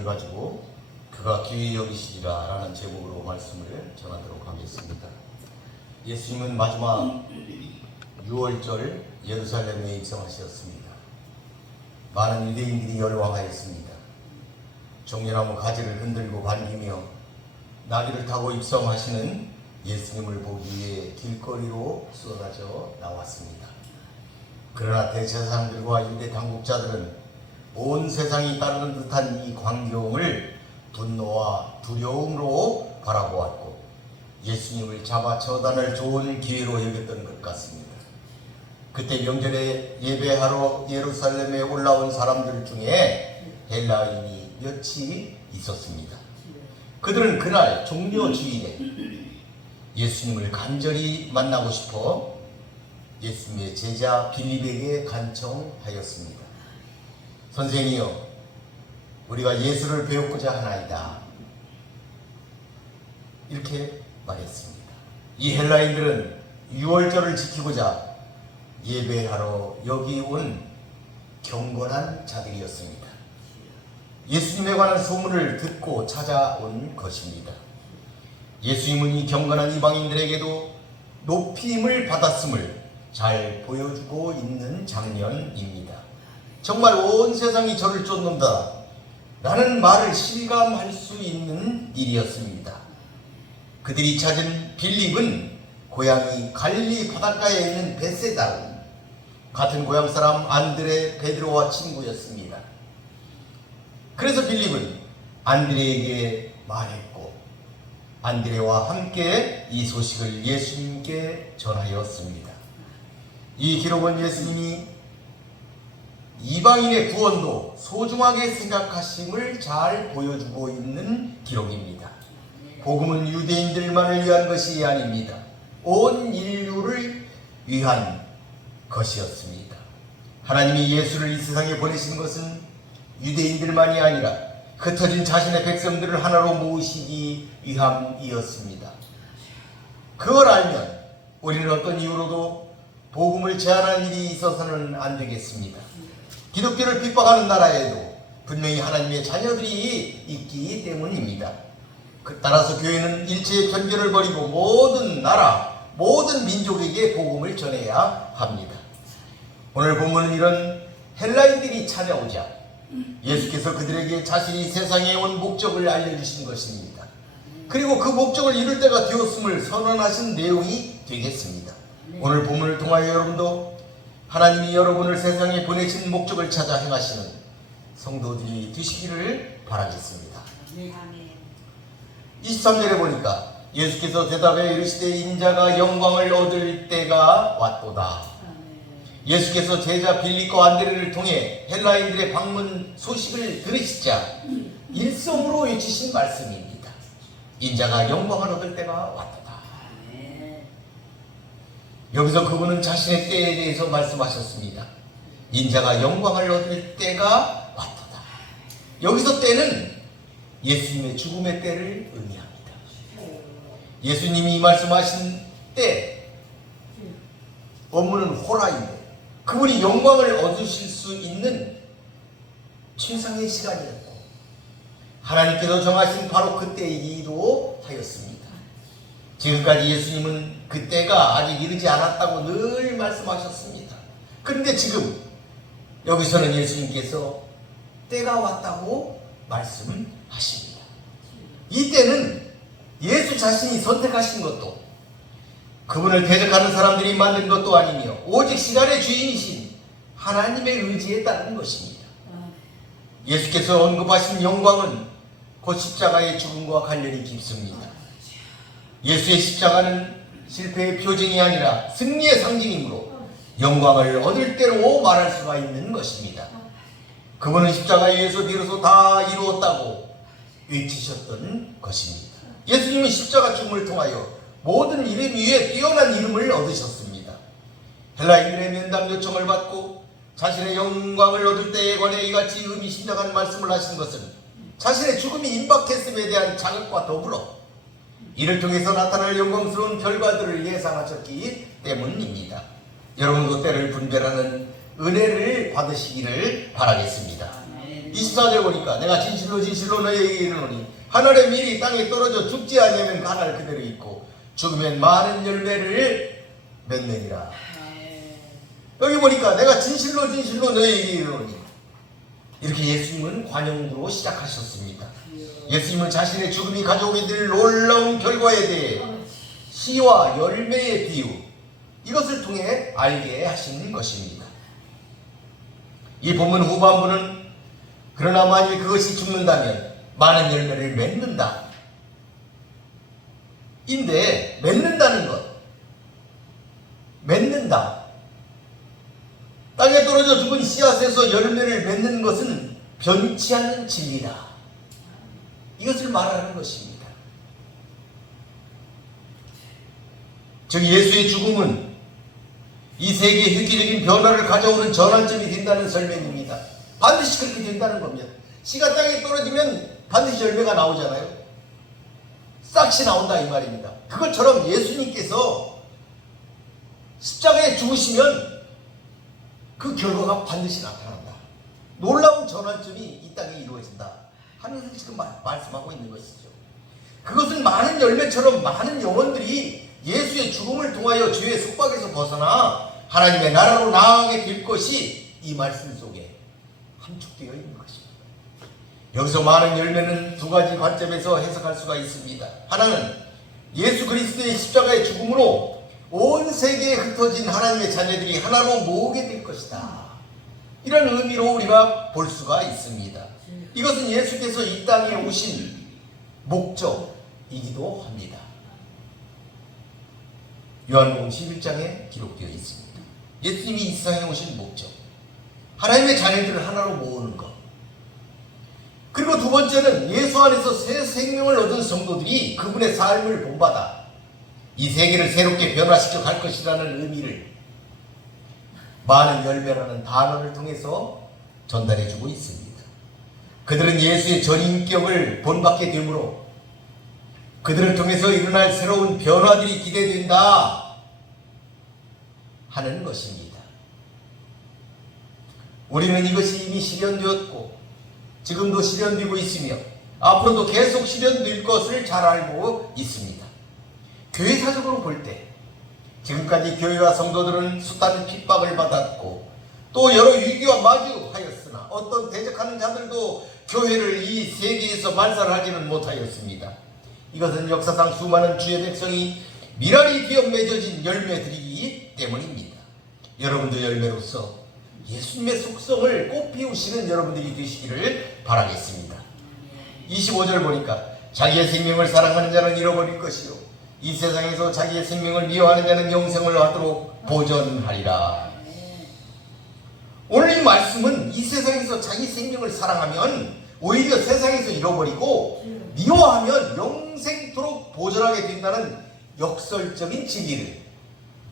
말씀을 가지고 그가 귀히 여기시리라 라는 제목으로 말씀을 전하도록 하겠습니다. 예수님은 마지막 6월절 예루살렘에 입성하셨습니다. 많은 유대인들이 열광하였습니다. 종려나무 가지를 흔들고 반기며 나귀를 타고 입성하시는 예수님을 보기 위해 길거리로 쏟아져 나왔습니다. 그러나 대제사장들과 유대 당국자들은 온 세상이 따르는 듯한 이 광경을 분노와 두려움으로 바라보았고 예수님을 잡아 처단할 좋은 기회로 여겼던 것 같습니다. 그때 명절에 예배하러 예루살렘에 올라온 사람들 중에 헬라인이 몇이 있었습니다. 그들은 그날 종려 주일에 예수님을 간절히 만나고 싶어 예수님의 제자 빌립에게 간청하였습니다. 선생이여, 우리가 예수를 배우고자 하나이다. 이렇게 말했습니다. 이 헬라인들은 유월절을 지키고자 예배하러 여기 온 경건한 자들이었습니다. 예수님에 관한 소문을 듣고 찾아온 것입니다. 예수님은 이 경건한 이방인들에게도 높임을 받았음을 잘 보여주고 있는 장면입니다. 정말 온 세상이 저를 쫓는다 라는 말을 실감할 수 있는 일이었습니다. 그들이 찾은 빌립은 고향이 갈릴리 바닷가에 있는 베세다, 같은 고향 사람 안드레 베드로와 친구였습니다. 그래서 빌립은 안드레에게 말했고 안드레와 함께 이 소식을 예수님께 전하였습니다. 이 기록은 예수님이 이방인의 구원도 소중하게 생각하심을 잘 보여주고 있는 기록입니다. 복음은 유대인들만을 위한 것이 아닙니다. 온 인류를 위한 것이었습니다. 하나님이 예수를 이 세상에 보내신 것은 유대인들만이 아니라 흩어진 자신의 백성들을 하나로 모으시기 위함이었습니다. 그걸 알면 우리는 어떤 이유로도 복음을 제한할 일이 있어서는 안 되겠습니다. 기독교를 핍박하는 나라에도 분명히 하나님의 자녀들이 있기 때문입니다. 따라서 교회는 일체의 편견을 버리고 모든 나라, 모든 민족에게 복음을 전해야 합니다. 오늘 본문은 이런 헬라인들이 찾아오자 예수께서 그들에게 자신이 세상에 온 목적을 알려주신 것입니다. 그리고 그 목적을 이룰 때가 되었음을 선언하신 내용이 되겠습니다. 오늘 본문을 통하여 여러분도 하나님이 여러분을 세상에 보내신 목적을 찾아 행하시는 성도들이 되시기를 바라겠습니다. 23절에 보니까 예수께서 대답해 이르시되 인자가 영광을 얻을 때가 왔도다. 예수께서 제자 빌립과 안드레를 통해 헬라인들의 방문 소식을 들으시자 일성으로 외치신 말씀입니다. 인자가 영광을 얻을 때가 왔도다. 여기서 그분은 자신의 때에 대해서 말씀하셨습니다. 인자가 영광을 얻을 때가 왔도다. 여기서 때는 예수님의 죽음의 때를 의미합니다. 예수님이 말씀하신 때, 원문은 호라인데 그분이 영광을 얻으실 수 있는 최상의 시간이었고 하나님께서 정하신 바로 그때이기도 하였습니다. 지금까지 예수님은 그때가 아직 이르지 않았다고 늘 말씀하셨습니다. 그런데 지금 여기서는 예수님께서 때가 왔다고 말씀하십니다. 이 때는 예수 자신이 선택하신 것도 그분을 대적하는 사람들이 만든 것도 아니며 오직 시간의 주인이신 하나님의 의지에 따른 것입니다. 예수께서 언급하신 영광은 곧 십자가의 죽음과 관련이 깊습니다. 예수의 십자가는 실패의 표징이 아니라 승리의 상징이므로 영광을 얻을 때로 말할 수가 있는 것입니다. 그분은 십자가에 의해서 비로소 다 이루었다고 외치셨던 것입니다. 예수님은 십자가 죽음을 통하여 모든 이름 위에 뛰어난 이름을 얻으셨습니다. 헬라인들의 면담 요청을 받고 자신의 영광을 얻을 때에 관해 이같이 의미심장한 말씀을 하신 것은 자신의 죽음이 임박했음에 대한 자극과 더불어 이를 통해서 나타날 영광스러운 결과들을 예상하셨기 때문입니다. 여러분도 때를 분별하는 은혜를 받으시기를 바라겠습니다. 24절 보니까 내가 진실로 진실로 너희에게 이르노니 하늘의 밀이 땅에 떨어져 죽지 아니하면 가날 그대로 있고 죽으면 많은 열매를 맺느니라. 여기 보니까 내가 진실로 진실로 너희에게 이르노니 이렇게 예수님은 관용으로 시작하셨습니다. 예수님은 자신의 죽음이 가져오게 될 놀라운 결과에 대해 씨와 열매의 비유 이것을 통해 알게 하신 것입니다. 이 본문 후반부는 그러나 만일 그것이 죽는다면 많은 열매를 맺는다 인데 맺는다는 것 맺는다 땅에 떨어져 죽은 씨앗에서 열매를 맺는 것은 변치 않는 진리다 이것을 말하는 것입니다. 즉 예수의 죽음은 이 세계의 획기적인 변화를 가져오는 전환점이 된다는 설명입니다. 반드시 그렇게 된다는 겁니다. 씨가 땅에 떨어지면 반드시 열매가 나오잖아요. 싹이 나온다 이 말입니다. 그것처럼 예수님께서 십자가에 죽으시면 그 결과가 반드시 나타난다. 놀라운 전환점이 이 땅에 이루어진다 하는 것을 지금 말씀하고 있는 것이죠. 그것은 많은 열매처럼 많은 영혼들이 예수의 죽음을 통하여 죄의 속박에서 벗어나 하나님의 나라로 나아가게 될 것이 이 말씀 속에 함축되어 있는 것입니다. 여기서 많은 열매는 두 가지 관점에서 해석할 수가 있습니다. 하나는 예수 그리스도의 십자가의 죽음으로 온 세계에 흩어진 하나님의 자녀들이 하나로 모으게 될 것이다. 이런 의미로 우리가 볼 수가 있습니다. 이것은 예수께서 이 땅에 오신 목적이기도 합니다. 요한복음 11장에 기록되어 있습니다. 예수님이 이 세상에 오신 목적, 하나님의 자녀들을 하나로 모으는 것. 그리고 두 번째는 예수 안에서 새 생명을 얻은 성도들이 그분의 삶을 본받아 이 세계를 새롭게 변화시켜 갈 것이라는 의미를 많은 열매라는 단어를 통해서 전달해주고 있습니다. 그들은 예수의 전인격을 본받게 되므로 그들을 통해서 일어날 새로운 변화들이 기대된다 하는 것입니다. 우리는 이것이 이미 실현되었고 지금도 실현되고 있으며 앞으로도 계속 실현될 것을 잘 알고 있습니다. 교회사적으로 볼 때 지금까지 교회와 성도들은 숱한 핍박을 받았고 또 여러 위기와 마주하였으나 어떤 대적하는 자들도 교회를 이 세계에서 말살하지는 못하였습니다. 이것은 역사상 수많은 주의 백성이 미랄이 되어 맺어진 열매들이기 때문입니다. 여러분도 열매로서 예수님의 속성을 꽃 피우시는 여러분들이 되시기를 바라겠습니다. 25절 보니까 자기의 생명을 사랑하는 자는 잃어버릴 것이요 이 세상에서 자기의 생명을 미워하는 자는 영생을 얻도록 보전하리라. 오늘 이 말씀은 이 세상에서 자기 생명을 사랑하면 오히려 세상에서 잃어버리고 미워하면 영생토록 보전하게 된다는 역설적인 진리를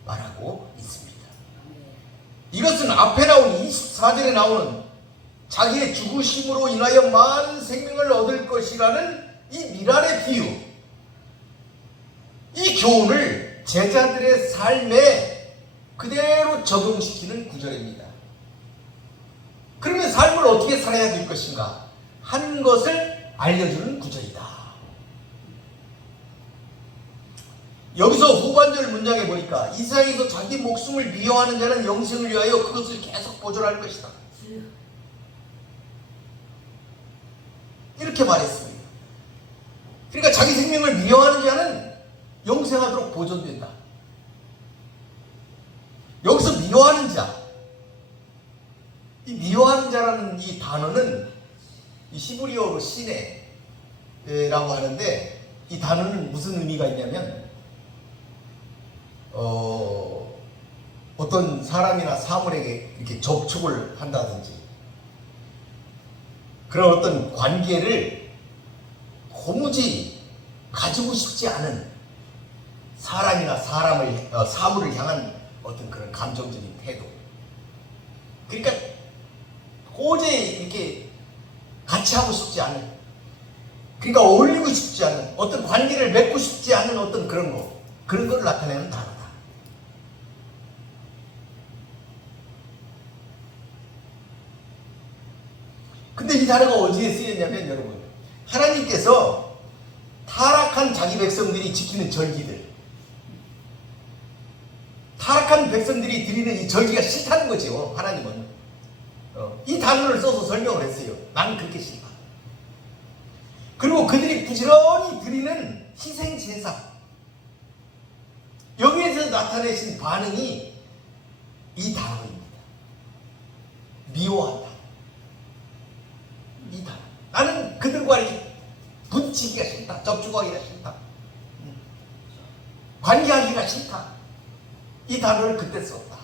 말하고 있습니다. 이것은 앞에 나온 24절에 나오는 자기의 죽으심으로 인하여 많은 생명을 얻을 것이라는 이 미랄의 비유, 이 교훈을 제자들의 삶에 그대로 적용시키는 구절입니다. 그러면 삶을 어떻게 살아야 될 것인가 하는 것을 알려주는 구절이다. 여기서 후반절 문장에 보니까 이 세상에서 자기 목숨을 미워하는 자는 영생을 위하여 그것을 계속 보존할 것이다. 이렇게 말했습니다. 그러니까 자기 생명을 미워하는 자는 영생하도록 보존된다. 여기서 미워하는 자, 이 미워하는 자라는 이 단어는 이 시브리어로 시네라고 하는데 이 단어는 무슨 의미가 있냐면 어떤 사람이나 사물에게 이렇게 접촉을 한다든지 그런 어떤 관계를 도무지 가지고 싶지 않은 사람이나 사물을 향한 어떤 그런 감정적인 태도. 그러니까 도저히 이렇게 같이 하고 싶지 않은, 그러니까 어울리고 싶지 않은, 어떤 관계를 맺고 싶지 않은 어떤 그런 걸 나타내는 단어다. 근데 근데 이 단어가 어디에 쓰였냐면 여러분, 하나님께서 타락한 자기 백성들이 지키는 절기들, 타락한 백성들이 드리는 이 절기가 싫다는 거죠. 하나님은 이 단어를 써서 설명을 했어요. 나는 그렇게 싫다. 그리고 그들이 부지런히 드리는 희생제사, 여기에서 나타내신 반응이 이 단어입니다. 미워한다. 이 단어. 나는 그들과 이렇게 붙이기가 싫다. 접촉하기가 싫다. 관계하기가 싫다. 이 단어를 그때 썼다.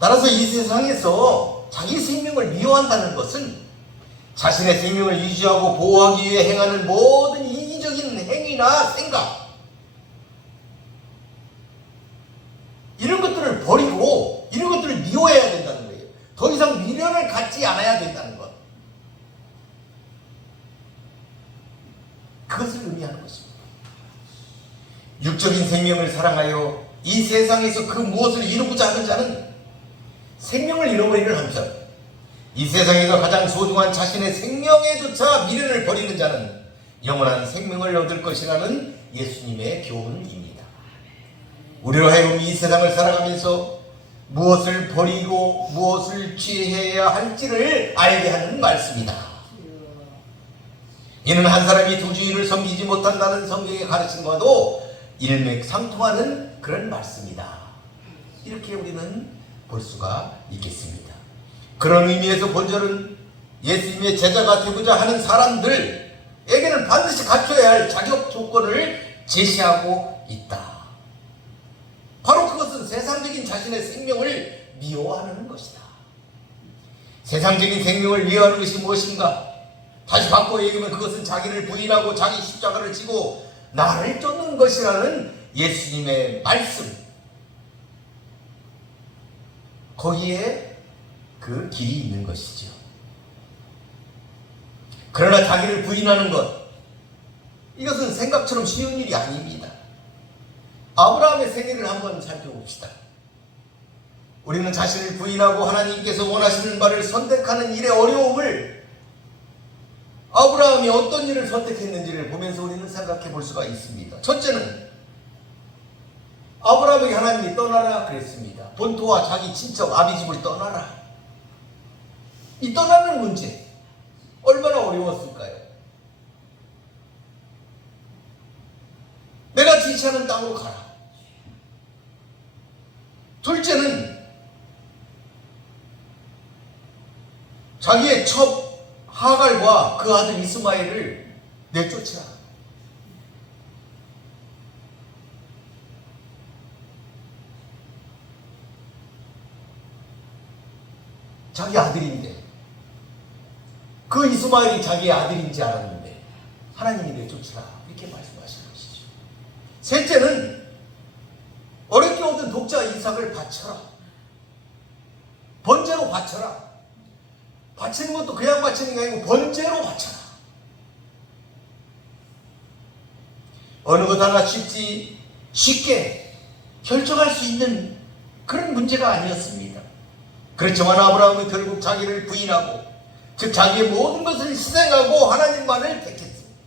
따라서 이 세상에서 자기 생명을 미워한다는 것은 자신의 생명을 유지하고 보호하기 위해 행하는 모든 이기적인 행위나 생각, 이런 것들을 버리고 이런 것들을 미워해야 된다는 거예요. 더 이상 미련을 갖지 않아야 된다는 것, 그것을 의미하는 것입니다. 육적인 생명을 사랑하여 이 세상에서 그 무엇을 이루고자 하는 자는 생명을 잃어버리는 한편, 이 세상에서 가장 소중한 자신의 생명에조차 미련을 버리는 자는 영원한 생명을 얻을 것이라는 예수님의 교훈입니다. 우리로 하여금 이 세상을 살아가면서 무엇을 버리고 무엇을 취해야 할지를 알게 하는 말씀이다. 이는 한 사람이 두 주인을 섬기지 못한다는 성경의 가르침과도 일맥상통하는 그런 말씀이다. 이렇게 우리는 볼 수가 있겠습니다. 그런 의미에서 본절은 예수님의 제자가 되고자 하는 사람들에게는 반드시 갖춰야 할 자격 조건을 제시하고 있다. 바로 그것은 세상적인 자신의 생명을 미워하는 것이다. 세상적인 생명을 미워하는 것이 무엇인가? 다시 바꿔 얘기하면 그것은 자기를 부인하고 자기 십자가를 지고 나를 쫓는 것이라는 예수님의 말씀, 거기에 그 길이 있는 것이죠. 그러나 자기를 부인하는 것, 이것은 생각처럼 쉬운 일이 아닙니다. 아브라함의 생애를 한번 살펴봅시다. 우리는 자신을 부인하고 하나님께서 원하시는 바를 선택하는 일의 어려움을, 아브라함이 어떤 일을 선택했는지를 보면서 우리는 생각해 볼 수가 있습니다. 첫째는 아브라함에게 하나님이 떠나라 그랬습니다. 본토와 자기 친척 아비집을 떠나라. 이 떠나는 문제 얼마나 어려웠을까요? 내가 지시하는 땅으로 가라. 둘째는 자기의 첩 하갈과 그 아들 이스마엘을 내쫓으라. 자기 아들인데, 그 이스마엘이 자기의 아들인지 알았는데 하나님이 내쫓으라 이렇게 말씀하시는 것이죠. 셋째는 어렵게 얻은 독자 이삭을 바쳐라. 번제로 바쳐라. 바치는 것도 그냥 바치는 게 아니고 번제로 바쳐라. 어느 것 하나 쉽게 결정할 수 있는 그런 문제가 아니었습니다. 그렇지만 아브라함은 결국 자기를 부인하고, 즉 자기의 모든 것을 희생하고 하나님만을 택했습니다.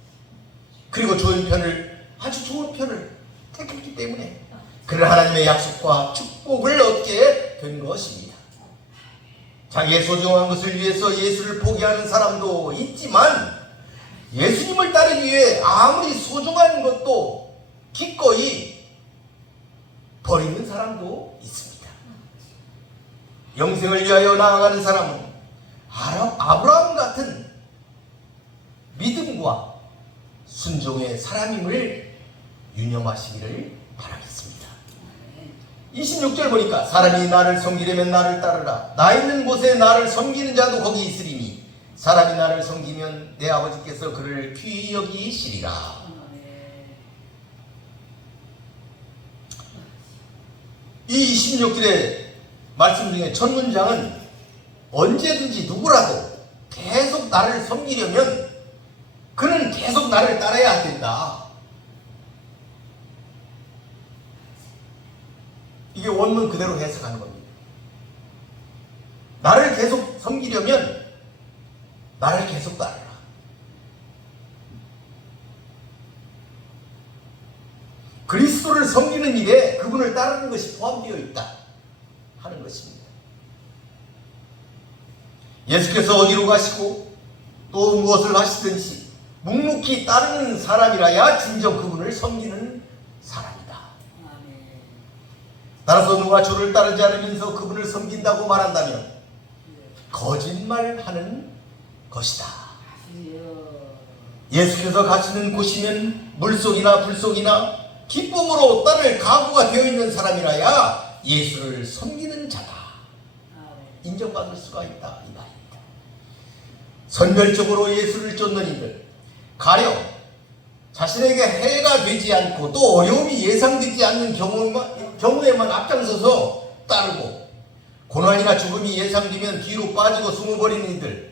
그리고 아주 좋은 편을 택했기 때문에 그는 하나님의 약속과 축복을 얻게 된 것입니다. 자기의 소중한 것을 위해서 예수를 포기하는 사람도 있지만, 예수님을 따르기 위해 아무리 소중한 것도 기꺼이 버리는 사람도 있습니다. 영생을 위하여 나아가는 사람은 아브라함 같은 믿음과 순종의 사람임을 유념하시기를 바라겠습니다. 26절 보니까 사람이 나를 섬기려면 나를 따르라. 나 있는 곳에 나를 섬기는 자도 거기 있으리니 사람이 나를 섬기면 내 아버지께서 그를 귀히 여기시리라. 이 26절의 말씀 중에 첫 문장은 언제든지 누구라도 계속 나를 섬기려면 그는 계속 나를 따라야 된다. 이게 원문 그대로 해석하는 겁니다. 나를 계속 섬기려면 나를 계속 따르라. 그리스도를 섬기는 일에 그분을 따르는 것이 포함되어 있다 하는 것입니다. 예수께서 어디로 가시고 또 무엇을 하시든지 묵묵히 따르는 사람이라야 진정 그분을 섬기는 사람이다. 따라서 누가 주를 따르지 않으면서 그분을 섬긴다고 말한다면 거짓말하는 것이다. 예수께서 가시는 곳이면 물속이나 불속이나 기쁨으로 따를 각오가 되어 있는 사람이라야 예수를 섬기는 자다. 인정받을 수가 있다 이 말입니다. 선별적으로 예수를 쫓는 이들, 가령 자신에게 해가 되지 않고 또 어려움이 예상되지 않는 경우에만 앞장서서 따르고 고난이나 죽음이 예상되면 뒤로 빠지고 숨어버리는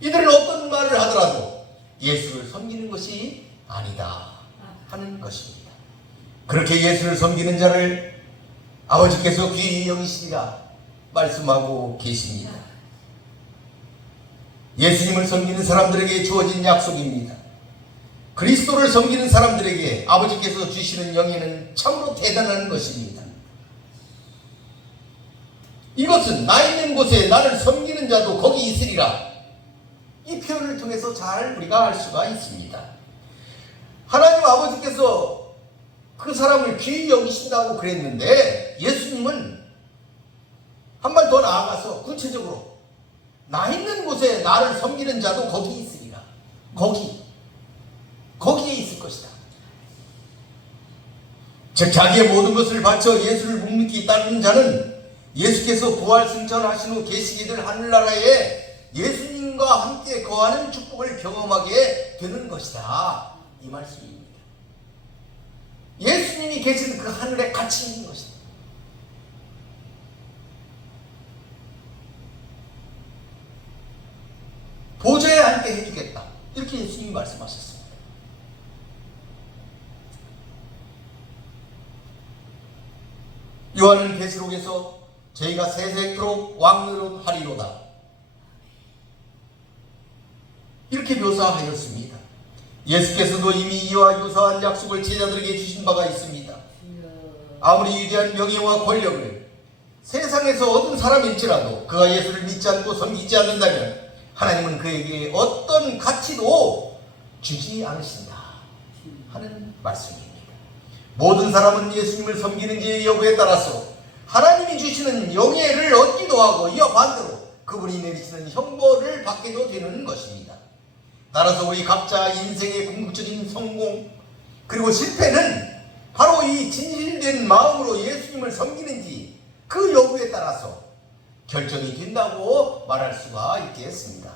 이들은 어떤 말을 하더라도 예수를 섬기는 것이 아니다 하는 것입니다. 그렇게 예수를 섬기는 자를 아버지께서 귀히 여기시리라 말씀하고 계십니다. 예수님을 섬기는 사람들에게 주어진 약속입니다. 그리스도를 섬기는 사람들에게 아버지께서 주시는 영예는 참으로 대단한 것입니다. 이것은 나 있는 곳에 나를 섬기는 자도 거기 있으리라. 이 표현을 통해서 잘 우리가 알 수가 있습니다. 하나님 아버지께서 그 사람을 귀히 여기신다고 그랬는데 예수님은 한 발 더 나아가서 구체적으로 나 있는 곳에 나를 섬기는 자도 거기 있으리라. 거기에 있을 것이다. 즉 자기의 모든 것을 바쳐 예수를 묵묵히 따르는 자는 예수께서 부활 승천하신 후 계시게 될 하늘나라에 예수님과 함께 거하는 축복을 경험하게 되는 것이다 이 말씀입니다. 예수님이 계신 그 하늘에 같이 있는 것이다. 보좌에 함께 해주겠다 이렇게 예수님이 말씀하셨습니다. 요한은 계시록에서 저희가 세세토록 왕노릇하리로다 이렇게 묘사하였습니다. 예수께서도 이미 이와 유사한 약속을 제자들에게 주신 바가 있습니다. 아무리 위대한 명예와 권력을 세상에서 얻은 사람일지라도 그가 예수를 믿지 않고 섬기지 않는다면 하나님은 그에게 어떤 가치도 주지 않으신다 하는 말씀입니다. 모든 사람은 예수님을 섬기는지 여부에 따라서 하나님이 주시는 영예를 얻기도 하고 이와 반대로 그분이 내리시는 형벌을 받게도 되는 것입니다. 따라서 우리 각자 인생의 궁극적인 성공 그리고 실패는 바로 이 진실된 마음으로 예수님을 섬기는지 그 여부에 따라서 결정이 된다고 말할 수가 있겠습니다.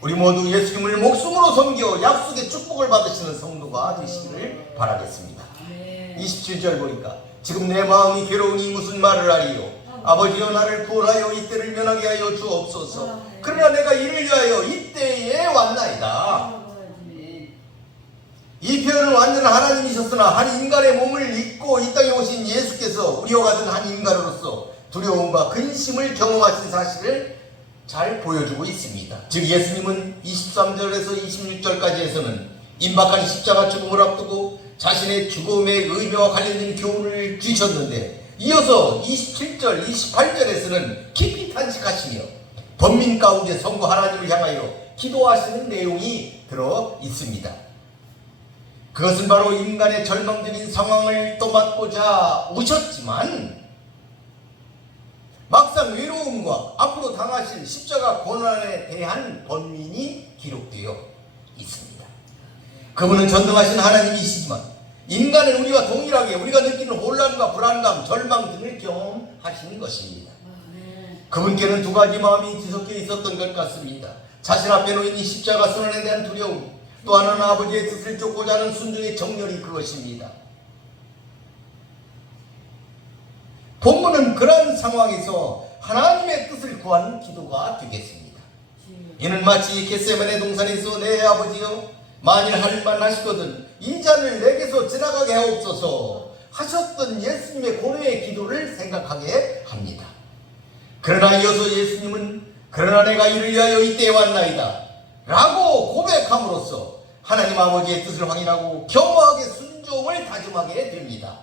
우리 모두 예수님을 목숨으로 섬겨 약속의 축복을 받으시는 성도가 되시기를 바라겠습니다. 27절 보니까 지금 내 마음이 괴로우니 무슨 말을 하리요. 아버지여 나를 구원하여 이때를 면하게 하여 주옵소서. 그러나 내가 이를 위하여 이때에 왔나이다. 이 표현은 완전한 하나님이셨으나 한 인간의 몸을 입고 이 땅에 오신 예수께서 우리와 같은 한 인간으로서 두려움과 근심을 경험하신 사실을 잘 보여주고 있습니다. 즉 예수님은 23절에서 26절까지에서는 임박한 십자가 죽음을 앞두고 자신의 죽음의 의미와 관련된 교훈을 주셨는데 이어서 27절, 28절에서는 깊이 탄식하시며 번민 가운데 성부 하나님을 향하여 기도하시는 내용이 들어 있습니다. 그것은 바로 인간의 절망적인 상황을 떠맡고자 오셨지만 막상 외로움과 앞으로 당하실 십자가 고난에 대한 번민이 기록되어 있습니다. 그분은 전능하신 하나님이시지만 인간은 우리와 동일하게 우리가 느끼는 혼란과 불안감, 절망 등을 경험하시는 것입니다. 그분께는 두 가지 마음이 뒤섞여 있었던 것 같습니다. 자신 앞에 놓인 이 십자가 선언에 대한 두려움, 또 하나는 아버지의 뜻을 쫓고자 하는 순종의 정열이 그것입니다. 본문은 그런 상황에서 하나님의 뜻을 구하는 기도가 되겠습니다. 이는 마치 겟세마네 동산에서 내 아버지여 만일 할 만하시거든 이 잔을 내게서 지나가게 하옵소서 하셨던 예수님의 고뇌의 기도를 생각하게 합니다. 그러나 이어서 예수님은 그러나 내가 이를 위하여 이때에 왔나이다 라고 고백함으로써 하나님 아버지의 뜻을 확인하고 겸허하게 순종을 다짐하게 됩니다.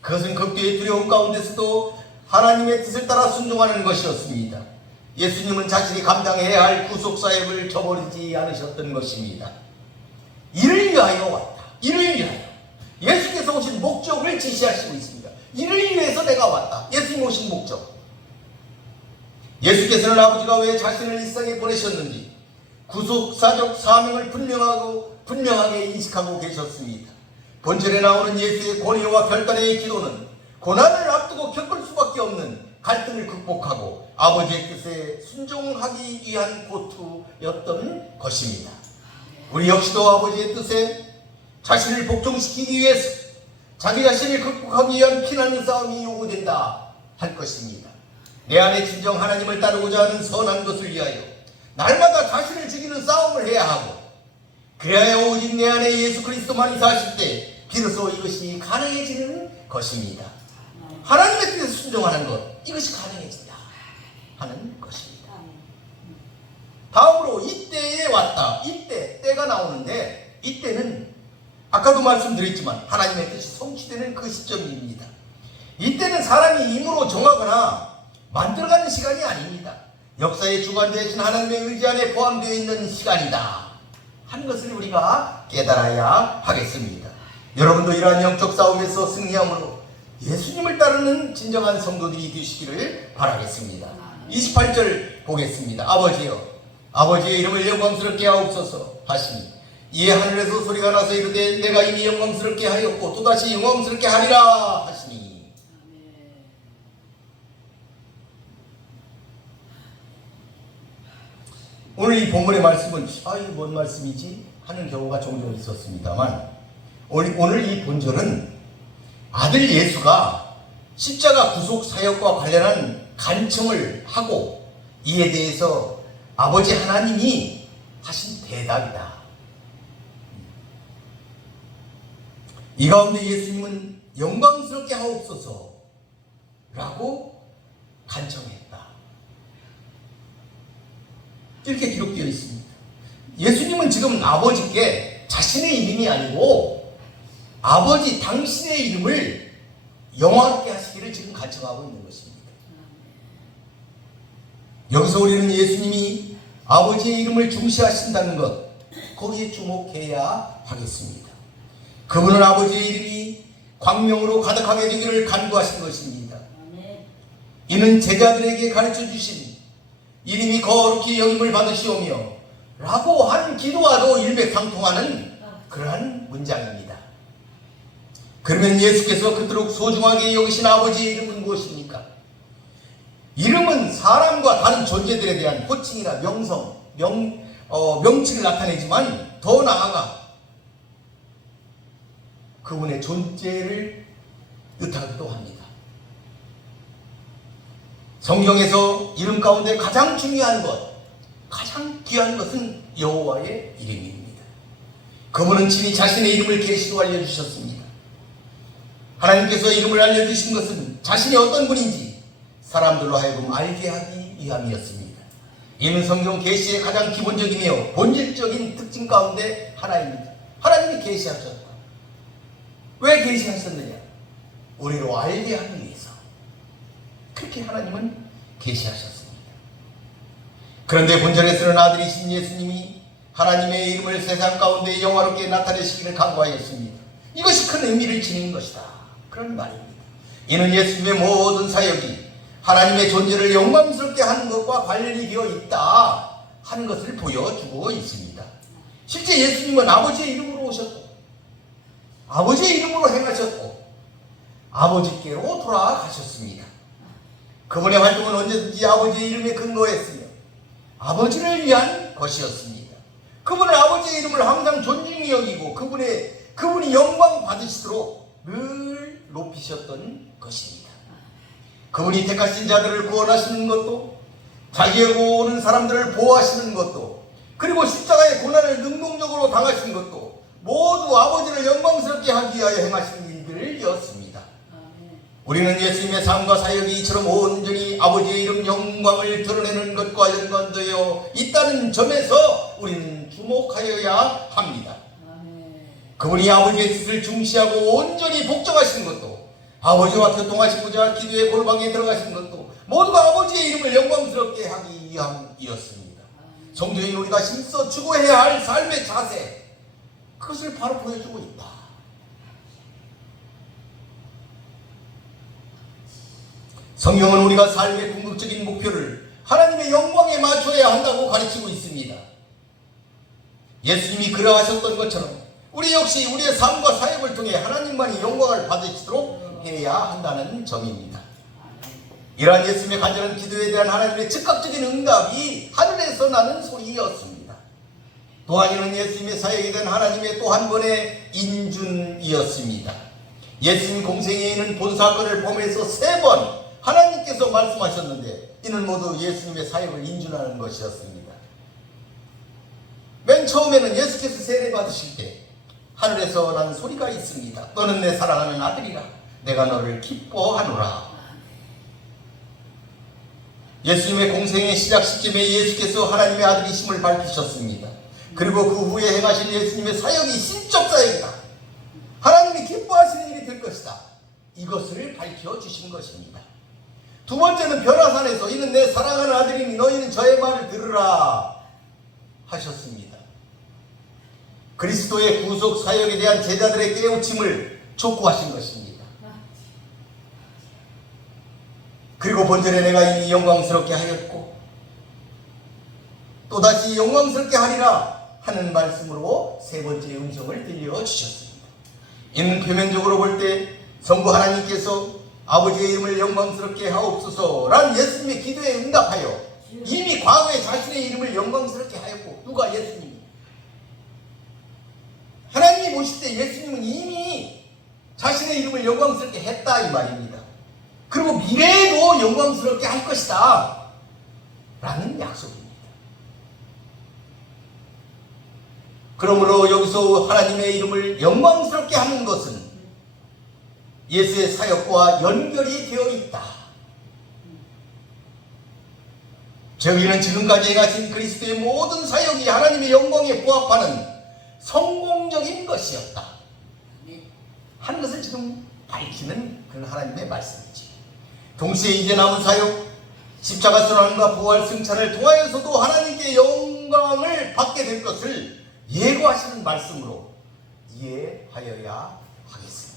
그것은 극도의 두려움 가운데서도 하나님의 뜻을 따라 순종하는 것이었습니다. 예수님은 자신이 감당해야 할 구속사역을 저버리지 않으셨던 것입니다. 이를 위하여 왔다. 이를 위하여. 예수께서 오신 목적을 지시하시고 있습니다. 이를 위해서 내가 왔다. 예수님 오신 목적. 예수께서는 아버지가 왜 자신을 이 세상에 보내셨는지 구속사적 사명을 분명하게 인식하고 계셨습니다. 본절에 나오는 예수의 권위와 결단의 기도는 고난을 앞두고 겪을 수밖에 없는 갈등을 극복하고 아버지의 뜻에 순종하기 위한 고투였던 것입니다. 우리 역시도 아버지의 뜻에 자신을 복종시키기 위해서 자기 자신을 극복하기 위한 피나는 싸움이 요구된다 할 것입니다. 내 안에 진정 하나님을 따르고자 하는 선한 것을 위하여 날마다 자신을 죽이는 싸움을 해야 하고 그래야 오직 내 안에 예수 그리스도만이 사실 때 비로소 이것이 가능해지는 것입니다. 하나님의 뜻에 순종하는 것, 이것이 가능해진다 하는 것입니다. 다음으로 이때에 왔다. 이때, 때가 나오는데 이때는 아까도 말씀드렸지만 하나님의 뜻이 성취되는 그 시점입니다. 이때는 사람이 힘으로 정하거나 만들어가는 시간이 아닙니다. 역사의 주관 대신 하나님의 의지 안에 포함되어 있는 시간이다 하는 것을 우리가 깨달아야 하겠습니다. 여러분도 이러한 영적 싸움에서 승리함으로 예수님을 따르는 진정한 성도들이 되시기를 바라겠습니다. 28절 보겠습니다. 아버지여, 아버지의 이름을 영광스럽게 하옵소서 하시니 이에 하늘에서 소리가 나서 이르되 내가 이미 영광스럽게 하였고 또다시 영광스럽게 하리라 하시니. 오늘 이 본문의 말씀은 이게 뭔 말씀이지? 하는 경우가 종종 있었습니다만 오늘 이 본절은 아들 예수가 십자가 구속 사역과 관련한 간청을 하고 이에 대해서 아버지 하나님이 하신 대답이다. 이 가운데 예수님은 영광스럽게 하옵소서 라고 간청했다. 이렇게 기록되어 있습니다. 예수님은 지금 아버지께 자신의 이름이 아니고 아버지 당신의 이름을 영화롭게 하시기를 지금 간청하고 있는 것입니다. 여기서 우리는 예수님이 아버지의 이름을 중시하신다는 것, 거기에 주목해야 하겠습니다. 그분은 아버지의 이름이 광명으로 가득하게 되기를 간구하신 것입니다. 이는 제자들에게 가르쳐 주신 이름이 거룩히 여김을 받으시오며 라고 한 기도와도 일맥상통하는 그러한 문장입니다. 그러면 예수께서 그토록 소중하게 여기신 아버지의 이름은 무엇입니까? 이름은 사람과 다른 존재들에 대한 호칭이나 명칭을 나타내지만 더 나아가 그분의 존재를 뜻하기도 합니다. 성경에서 이름 가운데 가장 중요한 것, 가장 귀한 것은 여호와의 이름입니다. 그분은 친히 자신의 이름을 계시로 알려주셨습니다. 하나님께서 이름을 알려주신 것은 자신이 어떤 분인지 사람들로 하여금 알게 하기 위함이었습니다. 이는 성경 계시의 가장 기본적이며 본질적인 특징 가운데 하나입니다. 하나님이 계시하셨다. 왜 계시하셨느냐? 우리로 알게 하기 위해서. 그렇게 하나님은 계시하셨습니다. 그런데 본절에서는 아들이신 예수님이 하나님의 이름을 세상 가운데 영화롭게 나타내시기를 간구하였습니다. 이것이 큰 의미를 지닌 것이다. 그런 말입니다. 이는 예수님의 모든 사역이 하나님의 존재를 영광스럽게 하는 것과 관련이 되어 있다 하는 것을 보여주고 있습니다. 실제 예수님은 아버지의 이름으로 오셨고 아버지의 이름으로 행하셨고 아버지께로 돌아가셨습니다. 그분의 활동은 언제든지 아버지의 이름에 근거했으며 아버지를 위한 것이었습니다. 그분은 아버지의 이름을 항상 존중히 여기고 그분이 영광 받으시도록 늘 높이셨던 것입니다. 그분이 택하신 자들을 구원하시는 것도 자기에게 오는 사람들을 보호하시는 것도 그리고 십자가의 고난을 능동적으로 당하신 것도 모두 아버지를 영광스럽게 하기 위하여 행하신 일들이었습니다. 우리는 예수님의 삶과 사역이 이처럼 온전히 아버지의 이름 영광을 드러내는 것과 연관되어 있다는 점에서 우리는 주목하여야 합니다. 그분이 아버지의 뜻을 중시하고 온전히 복종하신 것도, 아버지와 교통하시고자 기도의 골방에 들어가신 것도 모두가 아버지의 이름을 영광스럽게 하기 위함이었습니다. 성도인 우리가 힘써 추구해야 할 삶의 자세, 그것을 바로 보여주고 있다. 성경은 우리가 삶의 궁극적인 목표를 하나님의 영광에 맞춰야 한다고 가르치고 있습니다. 예수님이 그러하셨던 것처럼 우리 역시 우리의 삶과 사역을 통해 하나님만이 영광을 받으시도록 해야 한다는 점입니다. 이러한 예수님의 간절한 기도에 대한 하나님의 즉각적인 응답이 하늘에서 나는 소리였습니다. 또한 이는 예수님의 사역에 대한 하나님의 또 한 번의 인준이었습니다. 예수님 공생에 있는 본 사건을 보면서 3번 하나님께서 말씀하셨는데 이는 모두 예수님의 사역을 인준하는 것이었습니다. 맨 처음에는 예수께서 세례 받으실 때 하늘에서 난 소리가 있습니다. 너는 내 사랑하는 아들이라 내가 너를 기뻐하노라. 예수님의 공생의 시작 시점에 예수께서 하나님의 아들이심을 밝히셨습니다. 그리고 그 후에 행하신 예수님의 사역이 신적 사역이다. 하나님이 기뻐하시는 일이 될 것이다. 이것을 밝혀주신 것입니다. 두 번째는 변화산에서 이는 내 사랑하는 아들이니 너희는 저의 말을 들으라 하셨습니다. 그리스도의 구속 사역에 대한 제자들의 깨우침을 촉구하신 것입니다. 그리고 본전에 내가 이미 영광스럽게 하였고 또다시 영광스럽게 하리라 하는 말씀으로 3번째 음성을 들려주셨습니다. 이는 표면적으로 볼 때 성부 하나님께서 아버지의 이름을 영광스럽게 하옵소서라는 예수님의 기도에 응답하여 이미 과거에 자신의 이름을 영광스럽게 하였고, 누가? 예수님이. 하나님이 보실 때 예수님은 이미 자신의 이름을 영광스럽게 했다 이 말입니다. 그리고 미래에도 영광스럽게 할 것이다 라는 약속입니다. 그러므로 여기서 하나님의 이름을 영광스럽게 하는 것은 예수의 사역과 연결이 되어 있다. 저희는 지금까지 행하신 그리스도의 모든 사역이 하나님의 영광에 부합하는 성공적인 것이었다 하는 것을 지금 밝히는 그런 하나님의 말씀이지. 동시에 이제 남은 사역, 십자가 순환과 부활 승천을 통하여서도 하나님께 영광을 받게 될 것을 예고하시는 말씀으로 이해하여야 하겠습니다.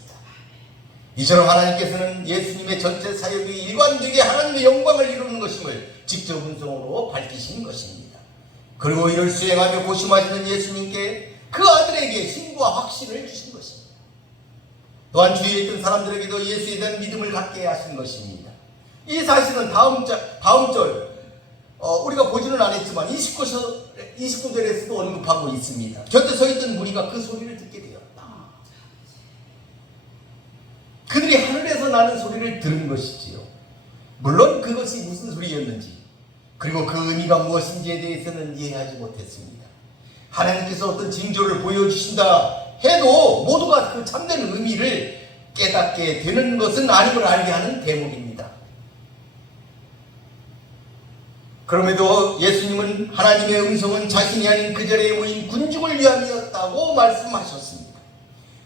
이처럼 하나님께서는 예수님의 전체 사역이 일관되게 하나님의 영광을 이루는 것임을 직접 음성으로 밝히신 것입니다. 그리고 이를 수행하며 고심하시는 예수님께 그 아들에게 힘과 확신을 주신 것입니다. 또한 주위에 있던 사람들에게도 예수에 대한 믿음을 갖게 하신 것입니다. 이 사실은 다음 절 우리가 보지는 않았지만 29절에서도 언급하고 있습니다. 곁에 서 있던 무리가 그 소리를 듣게 되었다. 그들이 하늘에서 나는 소리를 들은 것이지요. 물론 그것이 무슨 소리였는지 그리고 그 의미가 무엇인지에 대해서는 이해하지 못했습니다. 하나님께서 어떤 징조를 보여주신다 해도 모두가 그 참된 의미를 깨닫게 되는 것은 아님을 알게 하는 대목입니다. 그럼에도 예수님은 하나님의 음성은 자신이 아닌 그 자리에 모인 군중을 위함이었다고 말씀하셨습니다.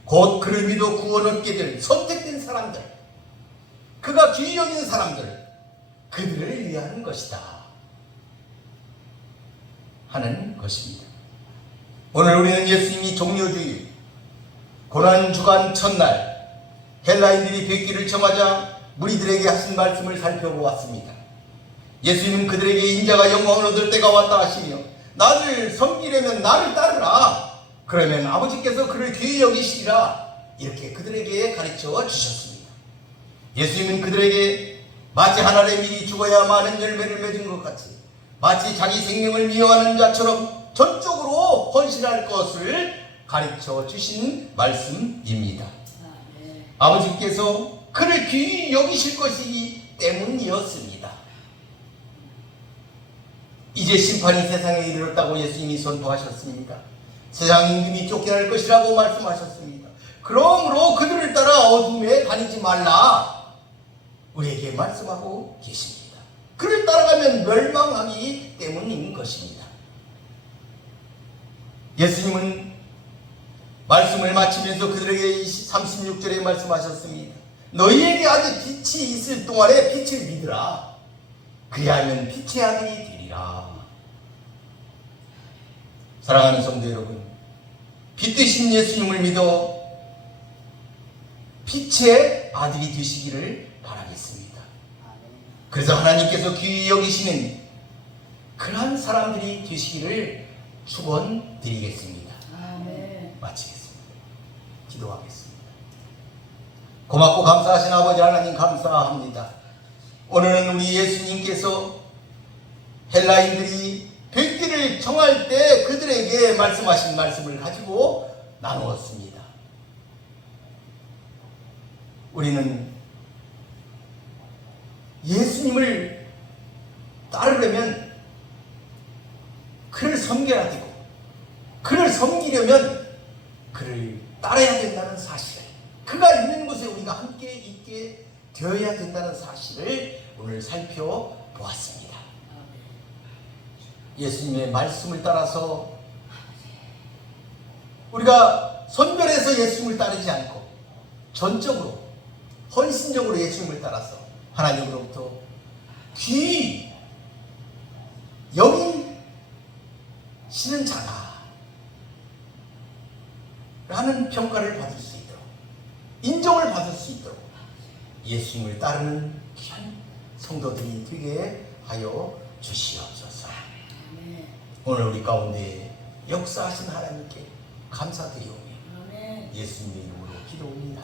곧 그를 믿어 구원 얻게 될 선택된 사람들, 그가 귀히 여기는 사람들, 그들을 위하는 것이다 하는 것입니다. 오늘 우리는 예수님이 종려주일 고난주간 첫날 헬라인들이 뵙기를 청하자 무리들에게 하신 말씀을 살펴보았습니다. 예수님은 그들에게 인자가 영광을 얻을 때가 왔다 하시며 나를 섬기려면 나를 따르라. 그러면 아버지께서 그를 귀히 여기시리라. 이렇게 그들에게 가르쳐 주셨습니다. 예수님은 그들에게 마치 한 알의 밀이 죽어야 많은 열매를 맺은 것 같이 마치 자기 생명을 미워하는 자처럼 전적으로 헌신할 것을 가르쳐 주신 말씀입니다. 아버지께서 그를 귀히 여기실 것이기 때문이었습니다. 이제 심판이 세상에 이르렀다고 예수님이 선포하셨습니다. 세상 임금이 쫓겨날 것이라고 말씀하셨습니다. 그러므로 그들을 따라 어둠에 다니지 말라 우리에게 말씀하고 계십니다. 그를 따라가면 멸망하기 때문인 것입니다. 예수님은 말씀을 마치면서 그들에게 36절에 말씀하셨습니다. 너희에게 아직 빛이 있을 동안에 빛을 믿으라. 그리하면 빛의 아들이 되리라. 사랑하는 성도 여러분, 빛 되신 예수님을 믿어 빛의 아들이 되시기를 바라겠습니다. 그래서 하나님께서 귀히 여기시는 그러한 사람들이 되시기를 축원드리겠습니다. 마치겠습니다. 기도하겠습니다. 고맙고 감사하신 아버지 하나님 감사합니다. 오늘은 우리 예수님께서 헬라인들이 백기를 정할 때 그들에게 말씀하신 말씀을 가지고 나누었습니다. 우리는 예수님을 따르려면 그를 섬겨야 되고, 그를 섬기려면 그를 따라야 된다는 사실, 그가 있는 곳에 우리가 함께 있게 되어야 된다는 사실을 오늘 살펴보았습니다. 예수님의 말씀을 따라서 우리가 선별해서 예수님을 따르지 않고 전적으로 헌신적으로 예수님을 따라서 하나님으로부터 귀히 여기시는 자다 라는 평가를 받을 수 있도록, 인정을 받을 수 있도록 예수님을 따르는 귀한 성도들이 되게 하여 주시옵소서. 오늘 우리 가운데 역사하신 하나님께 감사드리오며 예수님의 이름으로 기도합니다.